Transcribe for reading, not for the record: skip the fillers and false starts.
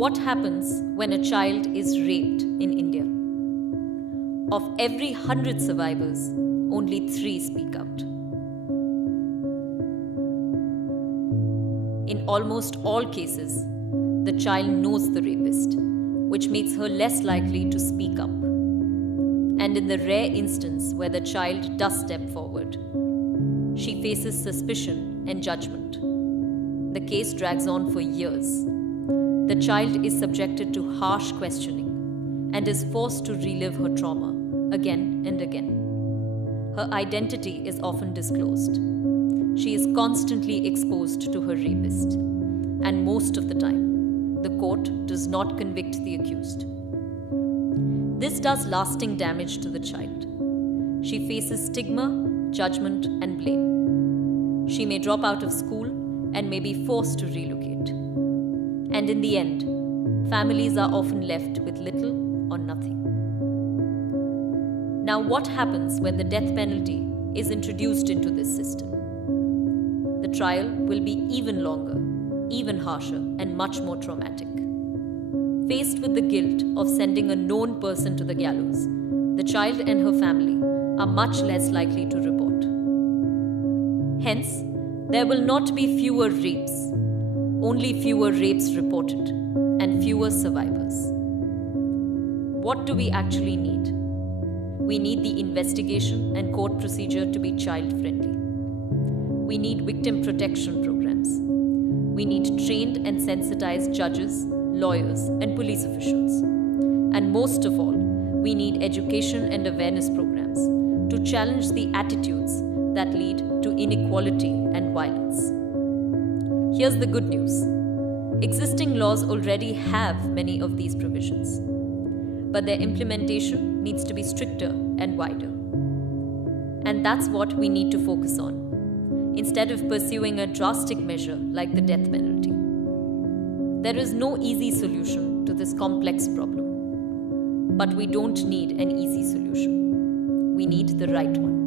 What happens when a child is raped in India? Of every 100 survivors, only 3 speak out. In almost all cases, the child knows the rapist, which makes her less likely to speak up. And in the rare instance where the child does step forward, she faces suspicion and judgment. The case drags on for years. The child is subjected to harsh questioning and is forced to relive her trauma again and again. Her identity is often disclosed. She is constantly exposed to her rapist, and most of the time, the court does not convict the accused. This does lasting damage to the child. She faces stigma, judgment, and blame. She may drop out of school and may be forced to relocate. And in the end, families are often left with little or nothing. Now, what happens when the death penalty is introduced into this system? The trial will be even longer, even harsher, and much more traumatic. Faced with the guilt of sending a known person to the gallows, the child and her family are much less likely to report. Hence, there will not be fewer rapes, only fewer rapes reported, and fewer survivors. What do we actually need? We need the investigation and court procedure to be child-friendly. We need victim protection programs. We need trained and sensitized judges, lawyers, and police officials. And most of all, we need education and awareness programs to challenge the attitudes that lead to inequality and violence. Here's the good news. Existing laws already have many of these provisions, but their implementation needs to be stricter and wider. And that's what we need to focus on, instead of pursuing a drastic measure like the death penalty. There is no easy solution to this complex problem, but we don't need an easy solution. We need the right one.